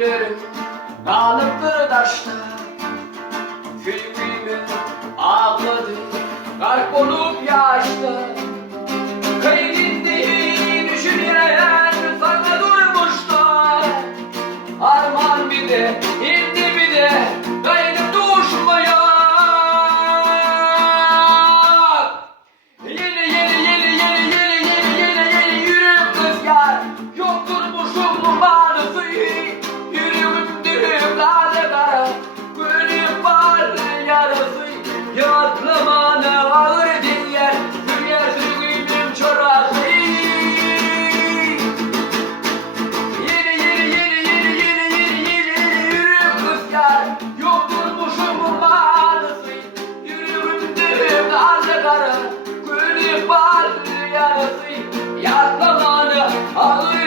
Güllerim dağlıktır taşta, filmimin ağladı kalp olup yaşta. Kaybettiğini düşünen sana durmuşlar. Arman bir de indi bir de dayanıp düşmüyor. Yeni yürüyüp rüzgar yok durmuşum bu manası. Yürüyüp dürüp lale kara gönlüm var yarası. Yatlamana ağır diyer dünya sürgünüm çorası. Yeni yürüyüp rüzgar yok durmuşum bu manası. Yürüyüp dürüp lale kara gönlüm var yarası. Yatlamana ağır